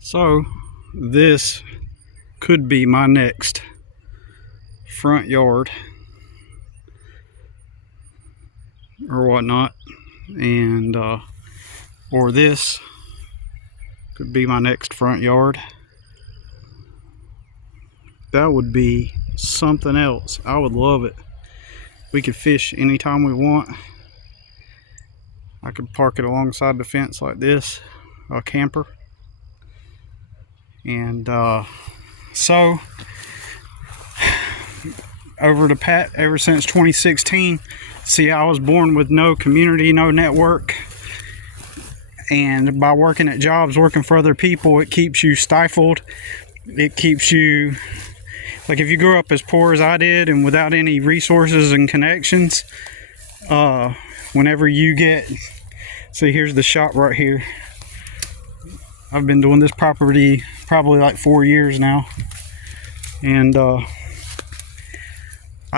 So this could be my next front yard or whatnot, and or this could be my next front yard. That would be something else. I would love it. We could fish anytime we want. I could park it alongside the fence like this, a camper. And so ever since 2016, see, I was born with no community, no network, and by working at jobs, working for other people, it keeps you stifled. It keeps you, like, if you grew up as poor as I did and without any resources and connections, whenever you get, see, here's the shop right here. I've been doing this property probably like 4 years now, and I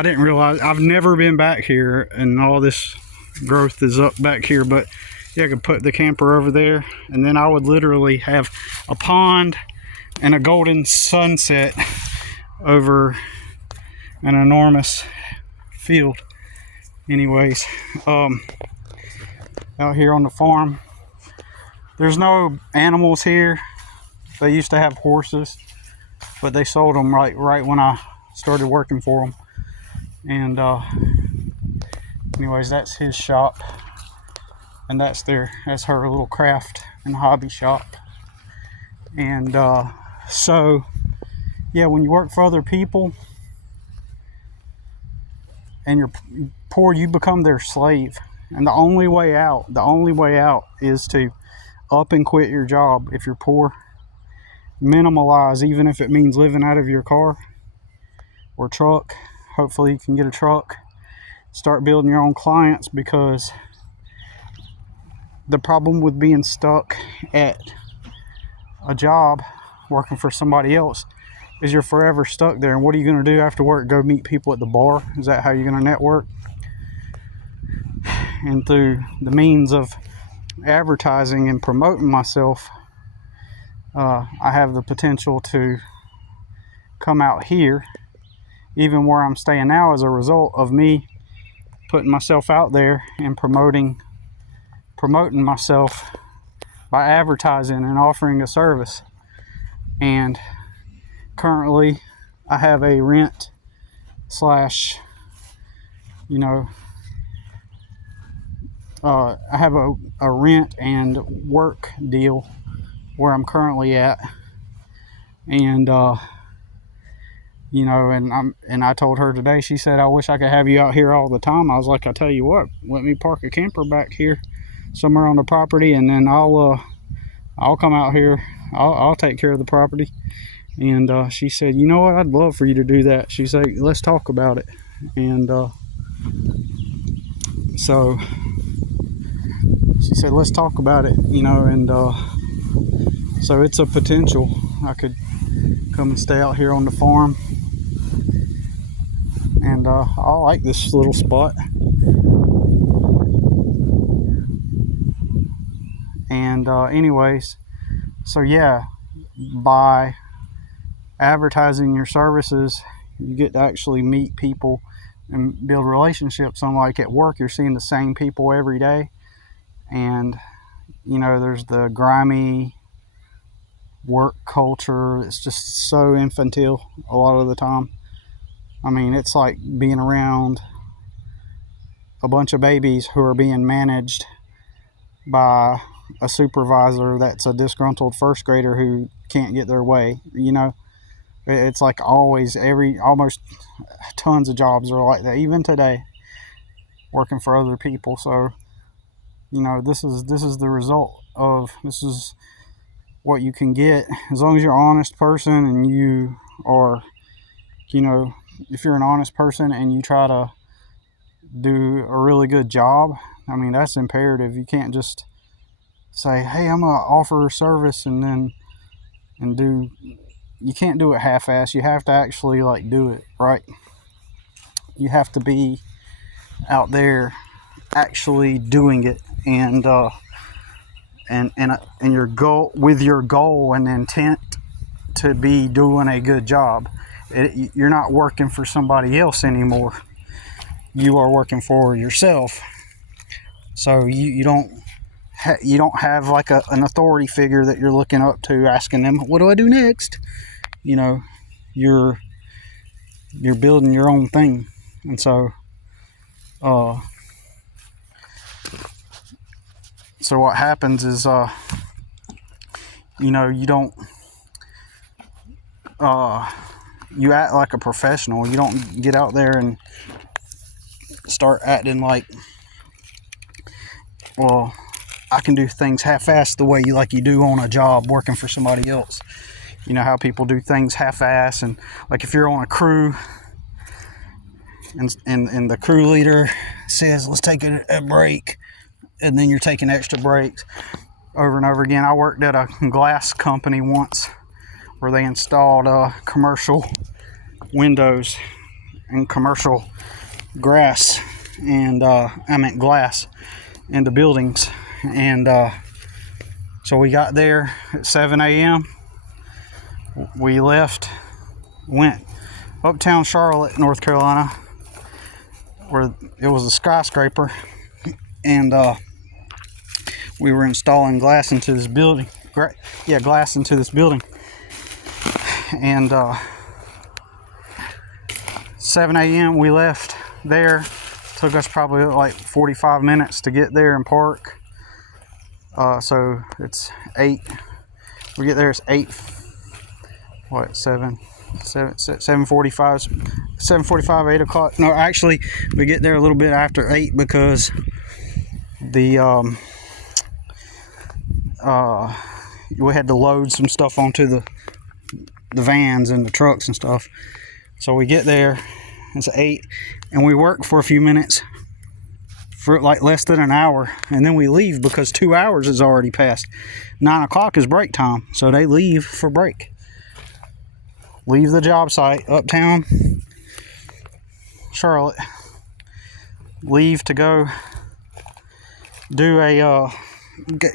didn't realize, I've never been back here, and all this growth is up back here. But yeah, I could put the camper over there, and then I would literally have a pond and a golden sunset over an enormous field. Anyways, out here on the farm, there's no animals here. They used to have horses, but they sold them right when I started working for them. And anyways, that's his shop, and that's her little craft and hobby shop. And so yeah, when you work for other people and you're poor, you become their slave. And the only way out is to up and quit your job if you're poor. Minimalize, even if it means living out of your car or truck. Hopefully you can get a truck. Start building your own clients, because the problem with being stuck at a job working for somebody else is you're forever stuck there. And what are you going to do after work? Go meet people at the bar? Is that how you're going to network? And through the means of advertising and promoting myself, I have the potential to come out here, even where I'm staying now, as a result of me putting myself out there and promoting myself by advertising and offering a service. And currently I have a rent slash, I have a rent and work deal where I'm currently at. And and I told her today, she said, I wish I could have you out here all the time. I was like, I tell you what, let me park a camper back here somewhere on the property, and then I'll come out here. I'll take care of the property. And she said, you know what, I'd love for you to do that. She said, let's talk about it. And so she said, let's talk about it, and so it's a potential. I could come and stay out here on the farm, and I like this little spot. And anyways, so yeah, by advertising your services, you get to actually meet people and build relationships. Unlike at work, you're seeing the same people every day, and there's the grimy work culture. It's just so infantile a lot of the time. I mean, it's like being around a bunch of babies who are being managed by a supervisor that's a disgruntled first grader who can't get their way. It's like almost tons of jobs are like that, even today, working for other people. So this is the result of, this is what you can get as long as you're an honest person, and you are, if you're an honest person and you try to do a really good job. I mean, that's imperative. You can't just say, hey, I'm gonna offer a service you can't do it half-ass. You have to actually do it right. You have to be out there actually doing it. And and your goal, with your goal and intent to be doing a good job. You're not working for somebody else anymore. You are working for yourself. So you don't have like an authority figure that you're looking up to, asking them, what do I do next? You know, you're building your own thing. And so what happens is you know, you don't you act like a professional. You don't get out there and start acting like, well, I can do things half-assed the way you do on a job working for somebody else. You know how people do things half-assed, and like if you're on a crew and the crew leader says, let's take a break, and then you're taking extra breaks over and over again. I worked at a glass company once where they installed commercial windows and commercial grass, and I meant glass, into buildings. And so we got there at 7 a.m. We left, went uptown Charlotte, North Carolina, where it was a skyscraper, and we were installing glass into this building. Glass into this building. And 7 a.m. we left there. Took us probably like 45 minutes to get there and park. So it's 8. We get there, it's 7:45, 8 o'clock. No, actually, we get there a little bit after 8 because the we had to load some stuff onto the vans and the trucks and stuff. So we get there, it's 8, and we work for a few minutes, for like less than an hour, and then we leave because 2 hours has already passed. 9 o'clock is break time, so they leave for break. Leave the job site, uptown Charlotte, leave to go do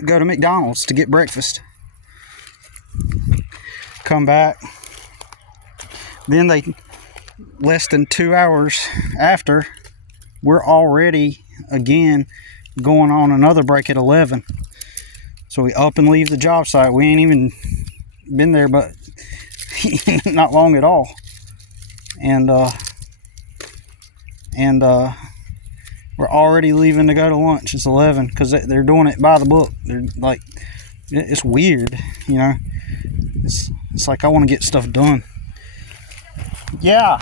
go to McDonald's to get breakfast. Come back. Then less than 2 hours after, we're already again going on another break at 11. So we up and leave the job site. We ain't even been there but not long at all. And we're already leaving to go to lunch. It's 11 because they're doing it by the book. They're like, it's weird, you know. It's like I want to get stuff done. Yeah,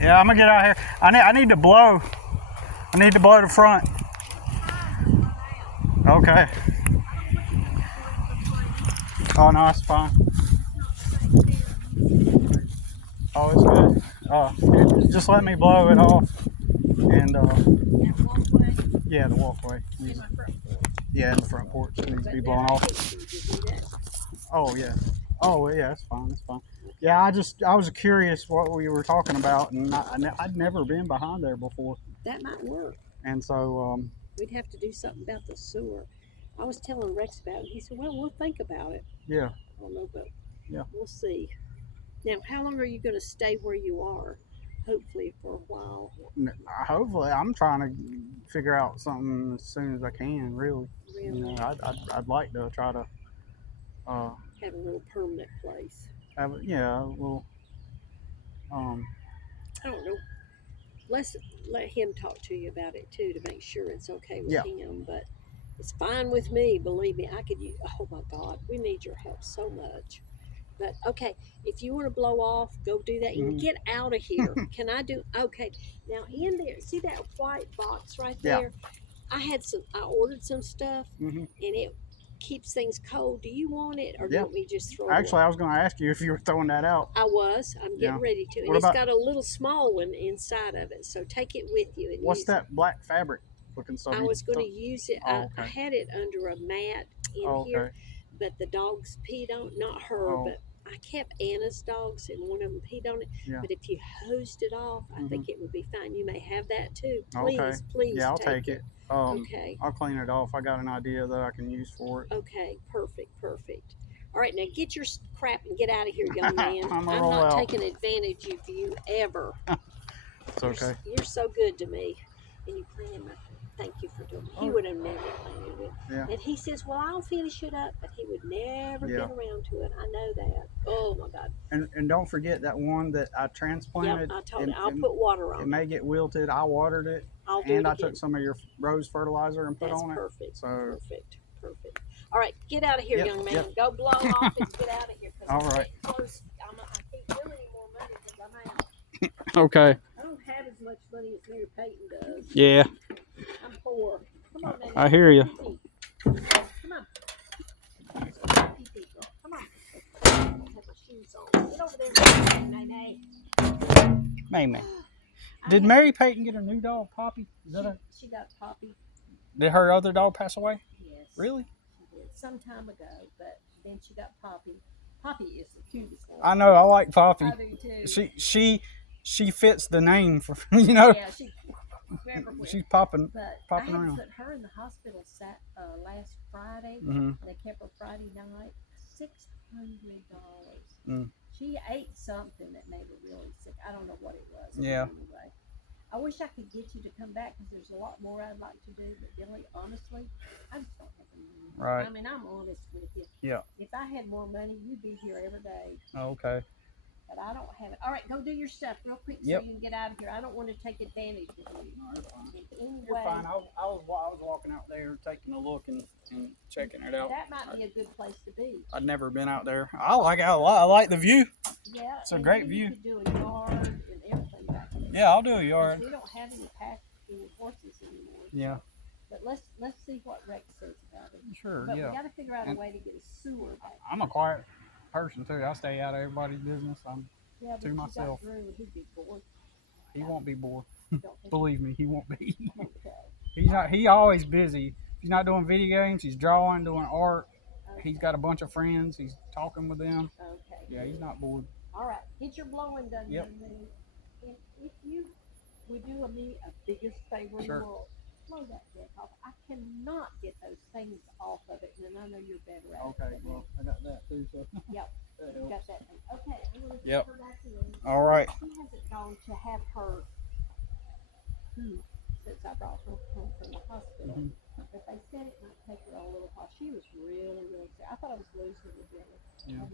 I'm gonna get out here. I need to blow. I need to blow the front. Okay. Oh no, it's fine. Oh, it's good. Just let me blow it off. And yeah, the walkway. Yeah, in the front porch. It needs to be blown off. Oh yeah. Oh yeah, it's fine. It's fine. Yeah, I was curious what we were talking about, and I'd never been behind there before. That might work. And so we'd have to do something about the sewer. I was telling Rex about it. He said, "Well, we'll think about it." Yeah. I don't know, but yeah, we'll see. Now, how long are you going to stay where you are? Hopefully for a while. Hopefully, I'm trying to figure out something as soon as I can. Really. You know, I'd like to try to have a little permanent place. A little. I don't know. Let's let him talk to you about it too to make sure it's okay with him. But it's fine with me. Believe me, I could use. Oh my God, we need your help so much. But okay, if you want to blow off, go do that. You can get out of here. Can I do? Okay, now in there, see that white box right there? I ordered some stuff, and it keeps things cold. Do you want it, or do you want me to just throw it? Actually, I was going to ask you if you were throwing that out. I was. I'm getting ready to. And it's got a little small one inside of it, so take it with you. And what's that black fabric looking stuff? I was going to use it. I had it under a mat in here, but the dogs peed on, not her, but I kept Anna's dogs, and one of them peed on it. Yeah. But if you hosed it off, I think it would be fine. You may have that too. Please, Okay. please Yeah, I'll take it. Okay. I'll clean it off. I got an idea that I can use for it. Okay. Perfect. Perfect. All right, now get your crap and get out of here, young man. I'm not taking advantage of you ever. It's okay. You're so good to me, and you planted my. Thank you for doing it. He would have never planted it. Yeah. And he says, "Well, I'll finish it up," but he would never Yeah. get around to it. I know that. Oh my God. And don't forget that one that I transplanted. Yep, I told him I'll put water on it. It may get wilted. I watered it. I'll do it And I again. took some of your rose fertilizer and put That's on perfect. it. So Perfect. Perfect. All right, get out of here, Yep, young man. yep. Go blow off and get out of here. All right. Close. I can't do any more money because I'm out. Okay. I don't have as much money as Mary Peyton does. Yeah. I'm poor. Come on, Nene. I hear you. Come on. Come on. I have my shoes on. Get over there, Nene. Maybe. Did Mary Peyton get a new dog, Poppy? She got Poppy. Did her other dog pass away? Yes. Really? She did some time ago, but then she got Poppy. Poppy is the cutest one. I know. I like Poppy. I do too. She fits the name for you know. Yeah, She's popping I had around. to put her in the hospital last Friday. Mm-hmm. They kept her Friday night. $600. Mm. She ate something that made her really sick. I don't know what it was. Yeah. Anyway, I wish I could get you to come back because there's a lot more I'd like to do. But Billy, honestly, I just don't have the money. Right. I mean, I'm honest with you. Yeah. If I had more money, you'd be here every day. Oh, okay. But I don't have it. All right, go do your stuff real quick so you can get out of here. I don't want to take advantage of you. No, that's fine. Anyway, You're fine. I was walking out there taking a look and checking it out. that might be a good place to be. I'd never been out there. I like the view. Yeah, It's a great view. You could do a yard and everything back there. Yeah, I'll do a yard. We don't have any horses anymore. Yeah. But let's see what Rex says about it. Sure. But yeah. we got to figure out a way to get a sewer back. I'm a quiet person too. I stay out of everybody's business. I'm Yeah, to myself. Drew, he'd be bored. He won't be bored. Don't think Believe me, he won't be. Okay. He's not. He always busy. He's not doing video games. He's drawing, doing art. He's got a bunch of friends. He's talking with them. Okay. Yeah, he's not bored. All right, get your blowing done. Yep. And if you would do me a biggest favor in the world, blow that deck off. I cannot get those things off of it, and I know you're better at it. Okay, well, I got that too. So. Yep. That You got helps. that thing. Okay, I'm going to Yep. her back in. All right. She hasn't gone to have her since I brought her home from the hospital. Mhm. But they said it might take her a little while. She was really, really sick. I thought I was losing the Billy. Yeah.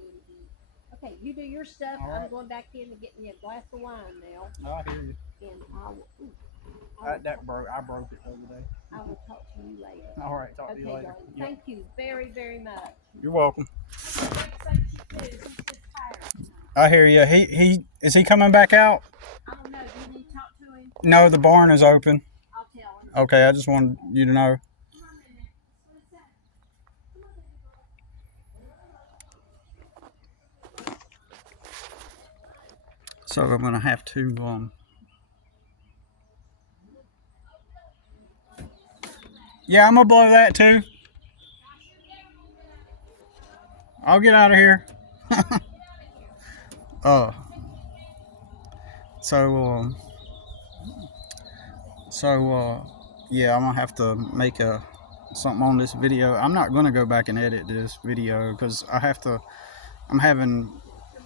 Okay, you do your stuff. All I'm right. going back in and getting you a glass of wine now. I hear you. And I will I broke it the other day. I will talk to you later. All right. Talk to you Okay, later. darling. Yep. Thank you very, very much. You're welcome. He's just tired. I hear you. Is he coming back out? I don't know. Do you need to talk to him? No, the barn is open. I'll tell him. Okay, I just wanted you to know. Come on, Nene. What is that? Come on, baby girl. So I'm gonna have to Yeah, I'm gonna blow that too. I'll get out of here. Yeah, I'm gonna have to make something on this video. I'm not gonna go back and edit this video because I'm having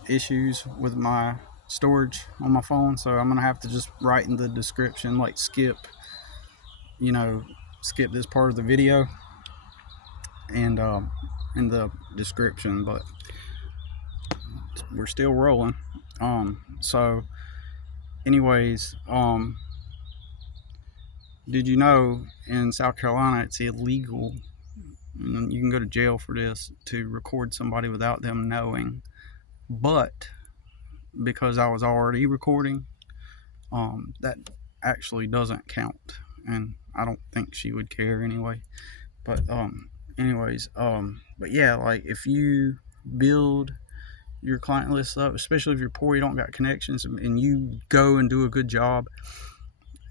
issues with my storage on my phone, so I'm gonna have to just write in the description, like skip this part of the video and in the description, but we're still rolling. So anyways, did you know in South Carolina it's illegal, and you can go to jail for this, to record somebody without them knowing? But because I was already recording, that actually doesn't count, and I don't think she would care anyway. But but yeah, like if you build your client list up, especially if you're poor, you don't got connections, and you go and do a good job,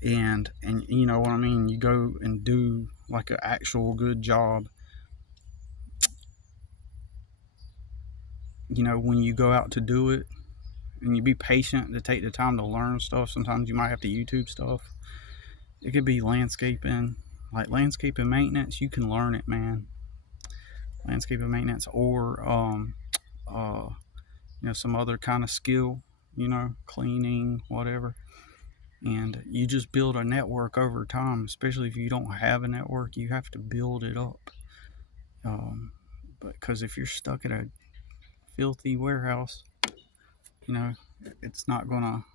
and you know what I mean, you go and do like an actual good job, you know, when you go out to do it, and you be patient to take the time to learn stuff. Sometimes you might have to YouTube stuff. It could be landscaping, like landscaping maintenance. You can learn it, man. Landscaping maintenance, or you know, some other kind of skill, you know, cleaning, whatever. And you just build a network over time. Especially if you don't have a network, you have to build it up. But because if you're stuck at a filthy warehouse, you know, it's not gonna,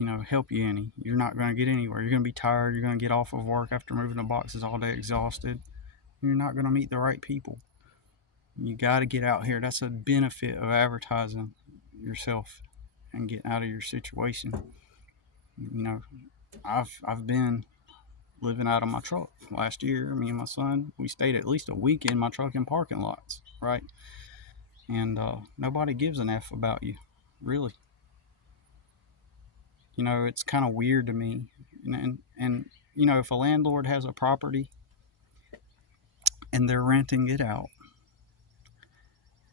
you know, help you any. You're not gonna get anywhere. You're gonna be tired. You're gonna get off of work after moving the boxes all day, exhausted. You're not gonna meet the right people. You got to get out here. That's a benefit of advertising yourself and getting out of your situation. You know, I've been living out of my truck last year. Me and my son, we stayed at least a week in my truck in parking lots, right? And nobody gives an F about you, really. You know, it's kind of weird to me. And you know, if a landlord has a property and they're renting it out,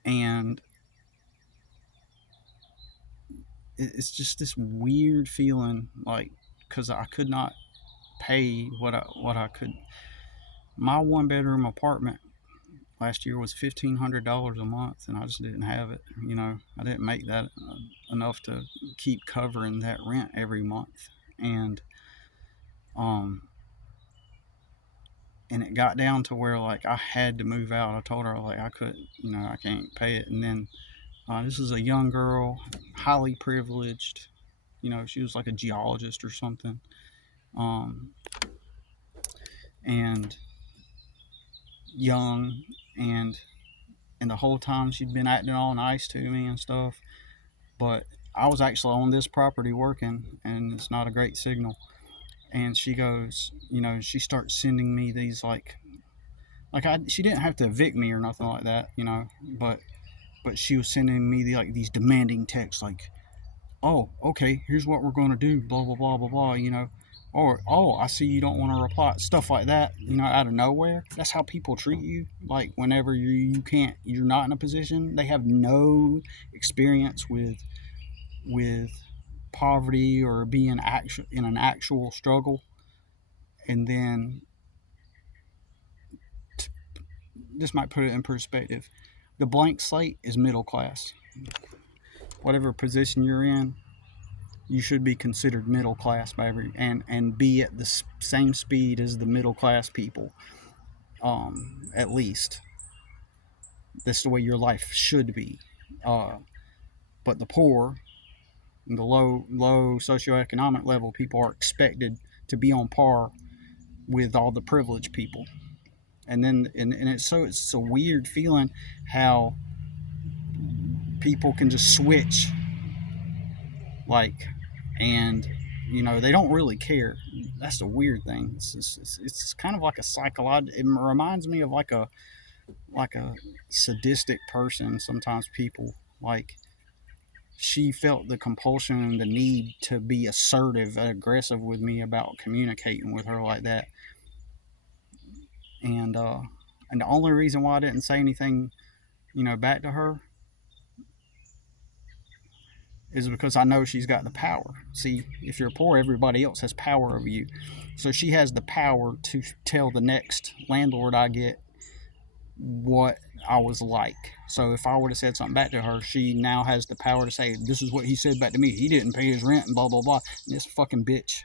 and it's just this weird feeling, like, because I could not pay what I could. My 1 bedroom apartment last year was $1,500 a month, and I just didn't have it. You know, I didn't make that enough to keep covering that rent every month, and it got down to where, like, I had to move out. I told her, like, I couldn't, you know, I can't pay it. And then this is a young girl, highly privileged. You know, she was like a geologist or something. And young, and the whole time she'd been acting all nice to me and stuff. But I was actually on this property working, and it's not a great signal. And she goes, you know, she starts sending me these she didn't have to evict me or nothing like that, you know, but she was sending me these demanding texts, like, oh, okay, here's what we're going to do, blah blah blah blah blah, you know, or, oh, I see you don't want to reply, stuff like that, you know, out of nowhere. That's how people treat you. Like, whenever you're not in a position, they have no experience with poverty or being in an actual struggle. And then, this might put it in perspective. The blank slate is middle class. Whatever position you're in, you should be considered middle class by and be at the same speed as the middle class people. At least that's the way your life should be. But the poor and the low socioeconomic level people are expected to be on par with all the privileged people. And then and it's a weird feeling how people can just switch, like, and you know, they don't really care. That's the weird thing. It's kind of like a psychological. It reminds me of like a sadistic person. Sometimes people, like, she felt the compulsion and the need to be assertive and aggressive with me about communicating with her like that. And the only reason why I didn't say anything, you know, back to her is because I know she's got the power. See, if you're poor, everybody else has power over you. So she has the power to tell the next landlord I get what I was like. So if I would have said something back to her, she now has the power to say, this is what he said back to me. He didn't pay his rent and blah, blah, blah. And this fucking bitch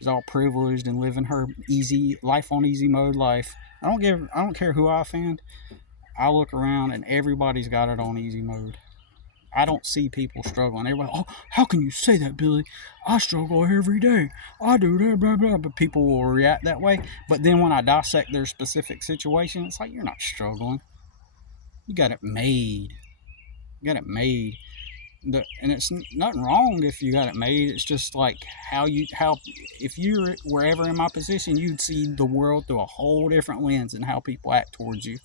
is all privileged and living her easy life on easy mode life. I don't care who I offend. I look around and everybody's got it on easy mode. I don't see people struggling. Everybody, oh, how can you say that, Billy? I struggle every day. I do that, blah, blah. But people will react that way. But then when I dissect their specific situation, it's like, you're not struggling. You got it made. You got it made. And it's nothing wrong if you got it made. It's just like how if you were ever in my position, you'd see the world through a whole different lens and how people act towards you.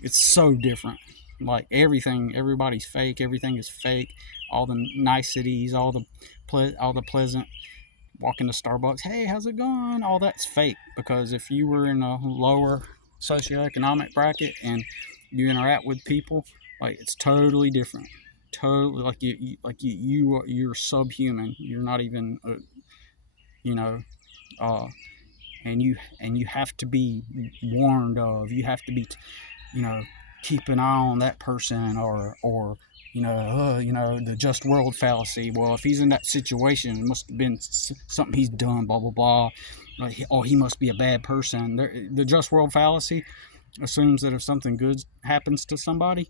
It's so different. Like, everybody's fake. Everything is fake. All the niceties, all the pleasant, walking to Starbucks, hey, how's it going? All that's fake. Because if you were in a lower socioeconomic bracket and you interact with people, like it's totally different. Totally, like you're subhuman. You're not even, you know, uh, and you have to be warned of. You have to be, you know, keep an eye on that person, or the just world fallacy. Well, if he's in that situation, it must have been something he's done. Blah blah blah. He must be a bad person. The just world fallacy assumes that if something good happens to somebody,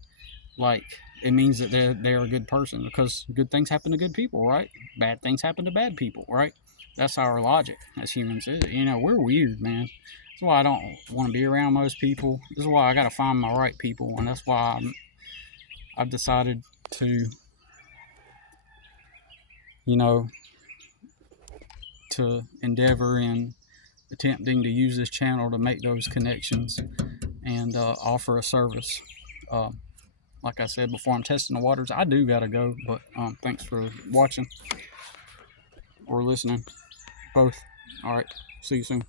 like it means that they're a good person, because good things happen to good people, right? Bad things happen to bad people, right? That's our logic as humans. We're weird, man. That's why I don't want to be around most people. This is why I got to find my right people, and that's why I've decided to, to endeavor in attempting to use this channel to make those connections and offer a service. Like I said before, I'm testing the waters. I do gotta go, but thanks for watching or listening, both. All right, see you soon.